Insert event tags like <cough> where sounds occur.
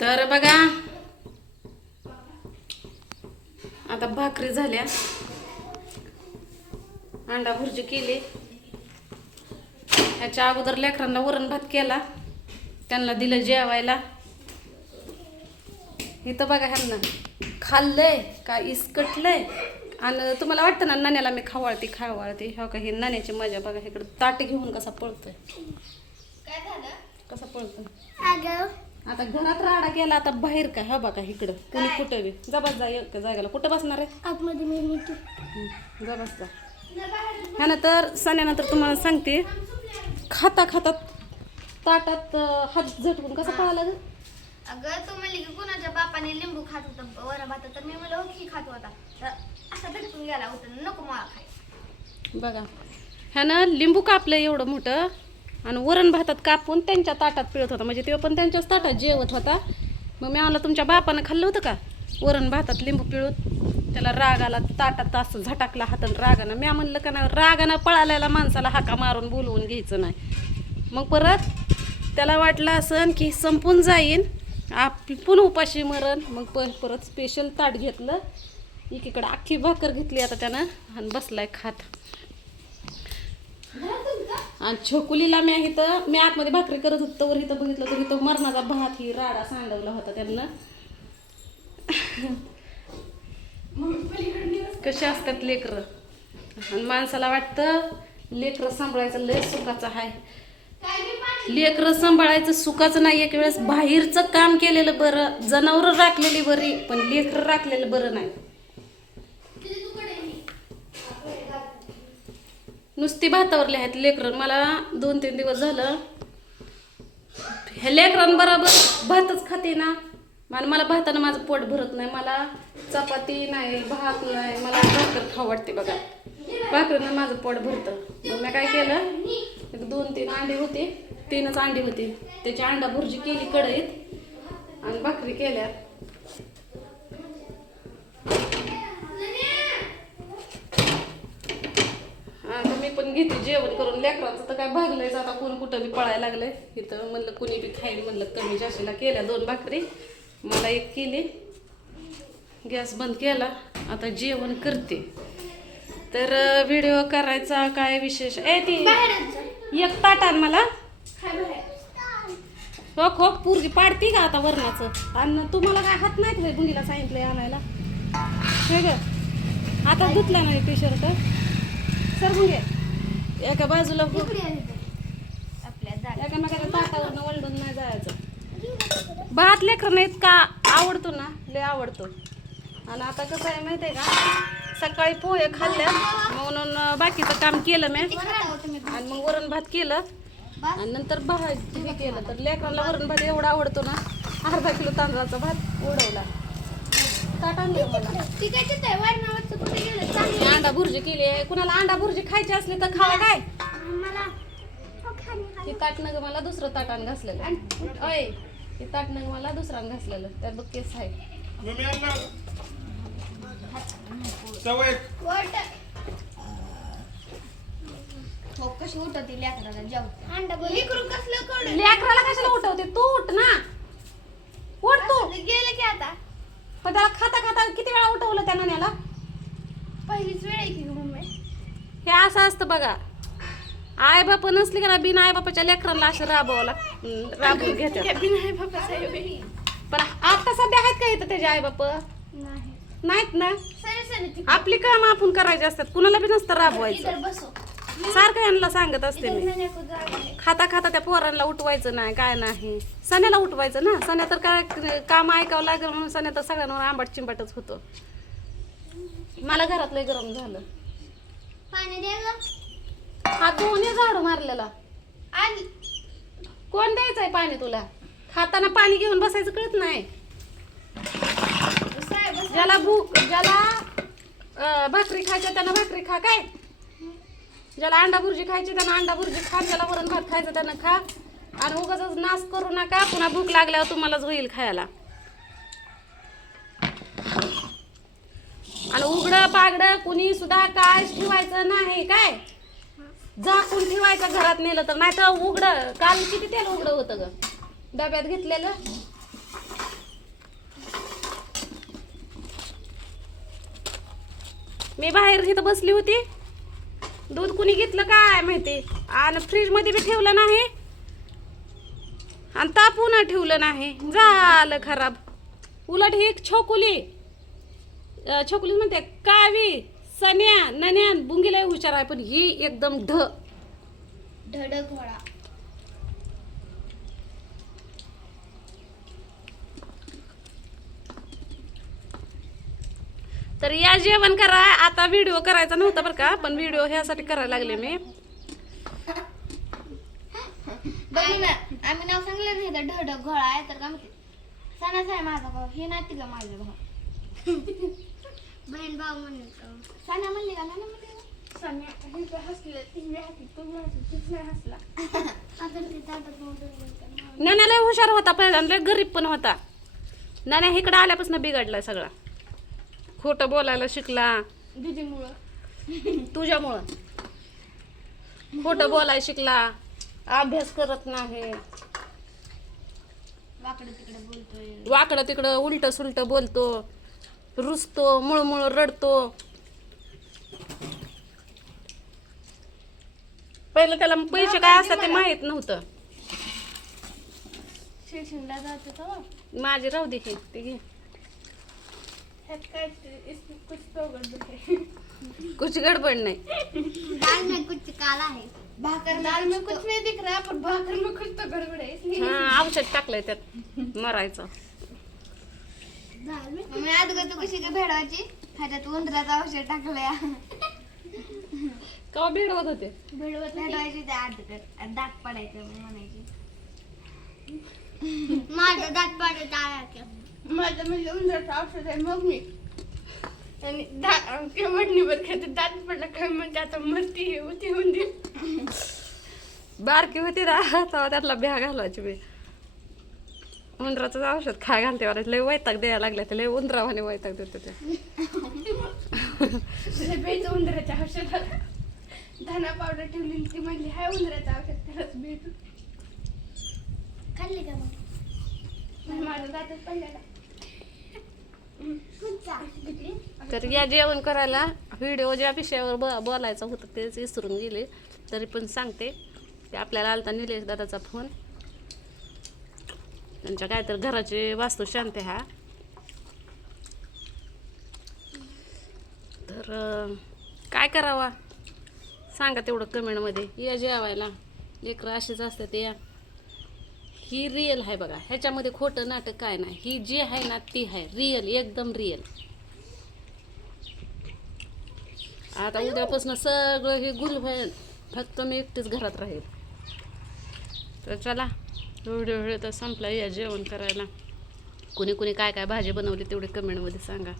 तर बघा. आता भाकरी झाल्या. अंडा भुर्जी केली. ह्याच्या अगोदर लेकरांना वरण भात केला. त्यांना दिलं जेवायला. इथं बघा ह्यांना. खाल्लंय का इसकटलंय? आणि तुम्हाला वाटतं ना नाण्याला मी खावाळते खावाळते. हो का? हे नाण्याची मजा बघा. इकडं ताट घेऊन कसा पळतोय. कसा पळतोय? आता घरात राडा केला आता बाहेर काय? हा बघा इकडं. कुणी कुठं बी. जा बस जा एक जायला कुठं बसणार आहे? आतमध्ये मी नीट हं, जा बस जा. ह्यानंतर सण्यानंतर तुम्हाला सांगते. खाता खाता ताटात अं, हात झटकून कसा पळाला ग अगं तू म्हणली की कुणाच्या बापाने लिंबू खात होता. वरण भात तर मी म्हणलं हो की खात होता. तर असा गेला होता. नको मला खाय बघा. ह्यानं लिंबू कापलं एवढं मोठं. आणि वरण भातात कापून त्यांच्या ताटात पिळत होता. म्हणजे तेव्हा पण त्यांच्याच ताटात जेवत होता. मग मी म्हणलं तुमच्या बापानं खाल्लं होतं का? वरण भातात लिंबू पिळून त्याला राग आला ताटात असं झटाकला हातानं रागानं. मी म्हणलं का नाही रागानं पळालेला माणसाला हाका मारून बोलवून घ्यायचं नाही. मग परत त्याला वाटलं असं की संपून जाईन. आप पुन्हा उपाशी मरण. मग प परत स्पेशल ताट घेतलं. एकीकडं अख्खी भाकर घेतली आता त्यानं आणि बसलाय खात. आणि छोकुलीला मी इथं मी आतमध्ये भाकरी करत होतो वर इथं बघितलं तर इथं मरणाचा भात ही राडा सांडवला होता त्यांना. कसे असतात लेकरं? आणि माणसाला वाटतं लेकरं सांभाळायचं लय सुखाचं आहे. लेकरं सांभाळायचं सुखाचं नाही एक वेळेस बाहेरचं काम केलेलं बरं जनावरं राखलेली बरी पण लेकरं राखलेलं बरं नाही. नुसती भातावरले आहेत लेकरं. मला दोन तीन दिवस झालं. ह्या लेकरांबरोबर भातच खाते ना. आणि मला भातानं माझं पोट भरत नाही. मला चपाती नाही भात नाही. मला भाकर खाऊ वाटते बघा. भाकरीनं माझं पोट भरतं. मग मी काय केलं? एक दोन तीन अंडे होते. तीनच अंडी होती. त्याची अंडा भुर्जी केली कढईत. आणि भाकरी केल्या आता मी पण घेते जेवण करून लेकरांचं तर काय भागलंयच. आता कोण कुठं बी पळायला लागलंय. इथं म्हणलं कुणी बी खाईल म्हणलं कमी जाशीला केल्या दोन भाकरी. मला एक केली. गॅस बंद केला. आता जेवण करते. तर व्हिडिओ करायचा काय विशेष? ए ती एक ताट आण मला. हो खो पूर्गी पाडती का आता वरणाचं? आणि तुम्हाला काय हात नाहीत होय बुंगीला सांगितलंय आणायला? हे आता धुतला नाही टी शर्ट. सर बुंगे एका बाजूला एकामेकाच्या ताटावरनं वळडून नाही जायचं. भात लेकर नाहीत का? आवडतो ना लय आवडतो. आणि आता कसं आहे माहिती आहे का? सकाळी पोहे खाल्ल्या म्हणून बाकीचं काम केलं मी. आणि मग वरण भात केलं. आणि नंतर हे केलं. तर लेकरांना वरण भात एवढा आवडतो ना अर्धा किलो तांदळाचा भात उडवला आणि अंडा भुर्जी केली आहे. कुणाला अंडा भुर्जी खायची असली तर खावा काय? मला हो, ताट नग मला दुसरं ताटान घासलेलं. अय ही ताट नग मला दुसऱ्यानं घासलेलं. त्यात बघ केस आहे. हो, कशी उठवते लेकराला? लेकरू कसलं कड लेकराला कशाला उठवते? तू उठ ना. उठ तू. गेलं की आता. पण त्याला खाता खाता किती वेळा उठवलं त्या नाण्याला पहिलीच वेळ आहे की गं मम्मी. हे असं असतं बघा. आई बाप नसली का ना बिन आई बापाच्या लेकरांना असं राबवावं लाग राबवून <laughs> घेतात पण आता सध्या आहेत का इथं त्याचे आई बाप नाही. नाहीत ना? सरे सरे ती आपली काम आपण करायची असतात. कुणाला बी नसतं राबवायचं. सारखं यांना सांगत असते मी. खाता खाता त्या पोरांना उठवायचं नाही काय नाही. सण्याला उठवायचं ना. सण्या तर काय काम ऐकावं लागेल म्हणून सण्या तर सगळ्यांवर आंबाट चिंबाटच होतं. मला घरात लय गरम झालं. हा दोन्ही झाडू मारलेला. आणि? कोण द्यायचंय पाणी तुला? खाताना पाणी घेऊन बसायचं कळत नाही. ज्याला भूक ज्याला भाकरी खायच्या त्यानं भाकरी खा काय? ज्याला अंडा भुर्जी खायची त्यांना अंडा भुर्जी खा ज्याला वरण भात खायचं त्यांना खा. आणि उगाच नाश करू नका पुन्हा भूक लागल्यावर तुम्हालाच होईल खायला. आणि उघडं पागडं कुणी सुद्धा काय ठेवायचं नाही काय? झाकून ठेवायचं घरात नेलं तर नाही तर उघडं काल किती तेल उघडं होतं ग? डब्यात घेतलेलं? मी बाहेर तिथं बसली होती. दूध कुणी घेतलं काय माहिती? आणि फ्रीजमध्ये बी ठेवलं नाही. आणि तापून ठेवलं नाही. झालं खराब. उलट ही छोकुली. छोकुली म्हणते कावी सन्या नन्यान बुंगीला हुशार आहे पण ही एकदम ढ. धडक तर या जेवण करा. आता व्हिडिओ करायचा नव्हता बरं का पण व्हिडिओ ह्यासाठी करायला लागले मी. बघू ना आम्ही नाव सांगलं नाही तर ढडक घोडा आहे तर का म्हणते सणाच आहे माझा भाऊ हे नाही का माझा भाऊ? बहीण भाऊ म्हणतो सणा म्हणली का नाना म्हणली? नाण्याला हुशार होता पहिल्यांदा गरीब पण होता. नाण्या इकडं आल्यापासून बिघडलाय सगळा. खोटं बोलायला शिकला. तुझ्यामुळं. खोटं बोलायला शिकला. अभ्यास करत नाही. वाकडं तिकडे बोलतोय. वाकडं तिकडं उलट सुलट बोलतो. रुसतो मुळमुळ रडतो. पहिलं त्याला पैसे काय असतात ते माहीत नव्हतं. माझी राहू दे ती घे. कुछ गडबड नाही. दाल में कुछ काला है. भाकर दाल में कुछ नहीं दिख रहा पर भाकर में कुछ तो गड़बड़ है इसलिए. हा औषध टाकलंय त्यात. मरायचं. दाल में मी आज तू कशी काय भेडवायची? ह्याच्यात उंदराचं औषध टाकलंय. का भेडवत होते? भेडवत भेडवायची ते आदकर दात पडायचं म्हणायची. माझं दात पडायचं आया माझं म्हणजे उंदराचं औषध आहे मग मी. आणि दा- ते मडणीवर खाते दात पडला काय म्हणजे आता मस्ती हे होती उंदीर बारकी होती ना तेव्हा त्यातला ब्या घालवायची मी. उंदराचं औषध खा घालते मला लय वैताग द्यायला लागल्या ते लय उंदरावाने वैताग देते ते. उंदराच्या औषधाला. धना पावडर ठेवली आणि ती म्हणली हाय उंदराचं औषध त्यालाच भेटू. खाल्ली का मग? माझा दातच पडलेला. तर या जेवण करायला व्हिडिओ ज्या विषयावर ब बोलायचं होतं तेच विसरून गेले. तरी पण सांगते. ते आपल्याला आलता निलेश दादाचा फोन त्यांच्या काय तर घराची वास्तू शांती हा. तर काय करावा? सांगा तेवढं कमेंटमध्ये या जेवायला लेकरं अशीच असतात या. ही रिअल आहे बघा. ह्याच्यामध्ये खोटं नाटक काय नाही. ही जी आहे ना ती आहे रिअल एकदम रिअल आता उद्यापासून सगळं हे गुल होईल फक्त मी एकटीच घरात राहील. तर चला एवढे एवढे तर संपला या जेवण करायला. कुणी कुणी काय काय भाजी बनवली तेवढी कमेंटमध्ये सांगा.